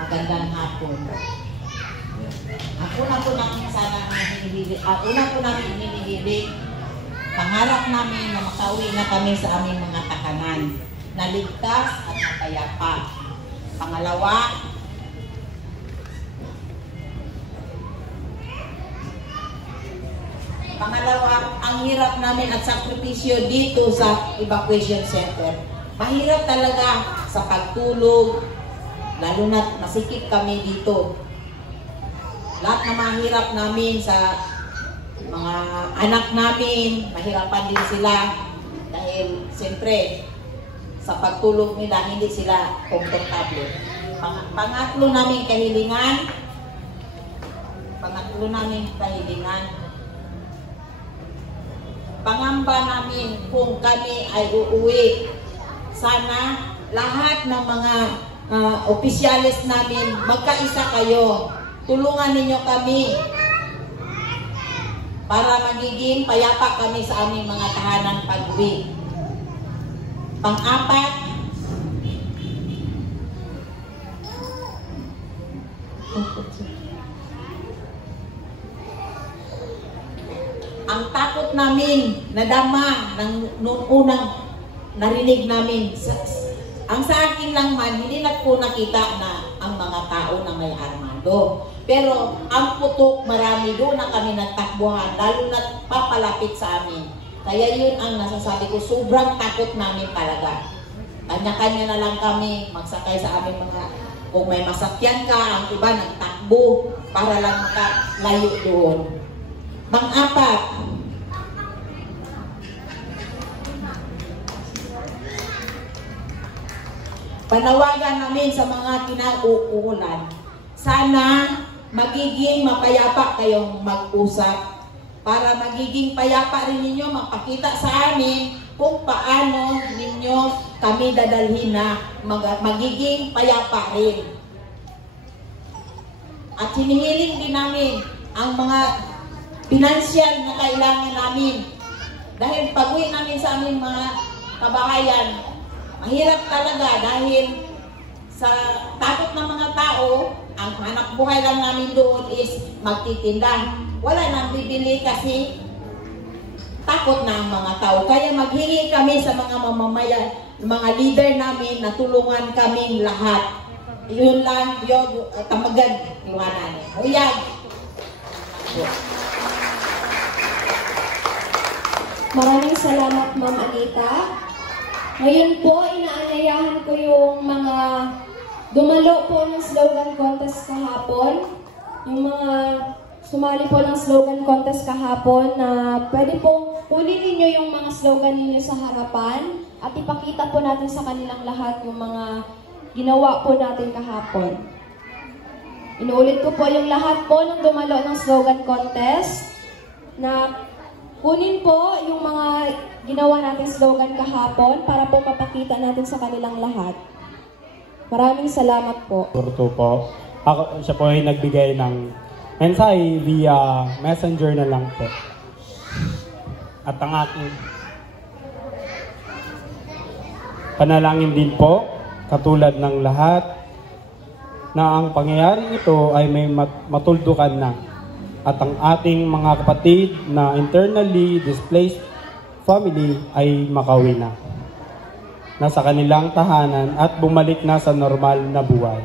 Magandang hapon. Una po namin hinihiling, pangarap namin na makauwi na kami sa aming mga tahanan, na ligtas at mapayapa. Pangalawa, ang hirap namin at sakripisyo dito sa evacuation center. Mahirap talaga sa pagtulog, lalo na masikip kami dito. Lahat na mahirap namin sa mga anak namin, mahirapan din sila dahil siyempre sa pagtulog nila hindi sila komportable. Pangatlo namin kahilingan, pangamba namin kung kami ay uuwi. Sana lahat ng mga opisyalis namin, magkaisa kayo. Tulungan ninyo kami para magiging payapa kami sa aming mga tahanan pag-uwi. Pang-apat, ang takot namin nadama noong unang narinig namin. Ang sa akin lang man, hindi na po nakita na ang mga tao na may armado. Pero ang putok, marami doon na kami nagtakbuhan, lalo na papalapit sa amin. Kaya yun ang nasasabi ko, sobrang takot namin talaga. Kanya-kanya na lang kami magsakay sa aming mga, kung may masakyan ka, ang iba nagtakbo para lang makalayo doon. Pang-apat, panawagan namin sa mga kinauukulan. Sana magiging mapayapa kayong mag-usap para magiging payapa rin ninyo, mapakita sa amin kung paano ninyo kami dadalhin na magiging payapa rin. At hinihiling din namin ang mga pinansyal na kailangan namin. Dahil pag-uwi namin sa aming mga kabahayan, mahirap talaga dahil sa takot ng mga tao, ang hanap buhay lang namin doon is magtitinda. Wala nang bibili kasi takot na ang mga tao. Kaya maghingi kami sa mga mamamayan, mga leader namin na tulungan kaming lahat. Yun lang, yung tamagan, iwanan. Uyag! Maraming salamat, Ma'am Anita. Ngayon po, inaanyayahan ko yung mga dumalo po ng slogan contest kahapon. Yung mga sumali po ng slogan contest kahapon na pwede pong kunin ninyo yung mga slogan ninyo sa harapan at ipakita po natin sa kanilang lahat yung mga ginawa po natin kahapon. Inuulit ko po yung lahat po ng dumalo ng slogan contest na kunin po yung mga ginawa natin slogan kahapon para po mapakita natin sa kanilang lahat. Maraming salamat po. Turto po. Siya po ay nagbigay ng mensahe via messenger na lang po. At ang aking panalangin din po, katulad ng lahat, na ang pangyayaring ito ay may matuldukan na. At ang ating mga kapatid na internally displaced family ay makauwi na sa kanilang tahanan at bumalik na sa normal na buhay.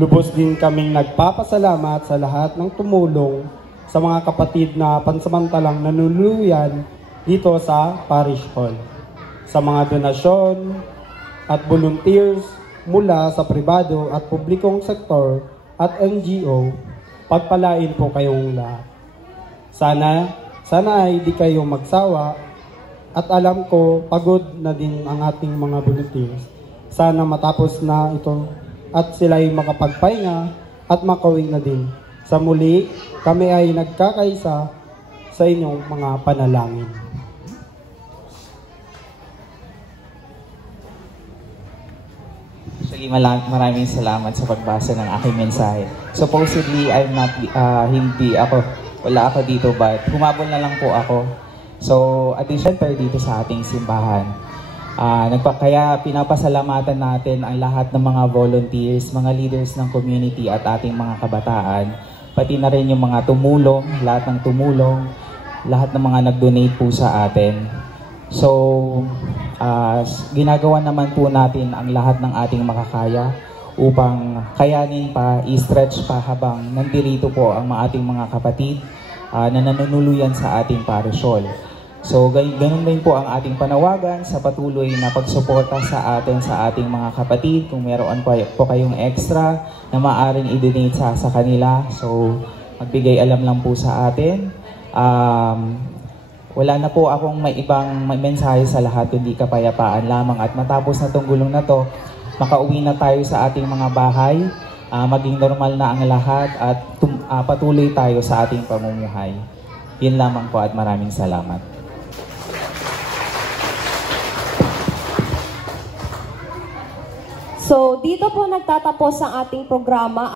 Lubos din kaming nagpapasalamat sa lahat ng tumulong sa mga kapatid na pansamantalang nanuluyan dito sa Parish Hall. Sa mga donasyon at volunteers mula sa pribado at publikong sektor at NGO, pagpalain po kayong lahat. Sana ay di kayo magsawa. At alam ko, pagod na din ang ating mga volunteers. Sana matapos na ito at sila ay makapagpahinga at makauwi na din. Sa muli, kami ay nagkakaisa sa inyong mga panalangin. Actually, maraming salamat sa pagbasa ng aking mensahe. Supposedly, wala ako dito, but humabol na lang po ako. So, addition pa dito sa ating simbahan. Kaya pinapasalamatan natin ang lahat ng mga volunteers, mga leaders ng community at ating mga kabataan, pati na rin yung mga tumulong, lahat ng tumulong, lahat ng mga nag-donate po sa atin. So, ginagawa naman po natin ang lahat ng ating makakaya upang kayanin pa, i-stretch pa habang nandirito po ang ating mga kapatid na nanunuluyan sa ating parisol. So, ganun din po ang ating panawagan sa patuloy na pagsuporta sa ating mga kapatid. Kung meron po kayong extra na maaaring i-donate sa kanila, so magbigay alam lang po sa atin. Wala na po akong may ibang mensahe sa lahat, kundi kapayapaan lamang. At matapos na tong gulong na to, makauwi na tayo sa ating mga bahay, maging normal na ang lahat at patuloy tayo sa ating pamumuhay. Yun lamang po at maraming salamat. So, dito po nagtatapos ang ating programa.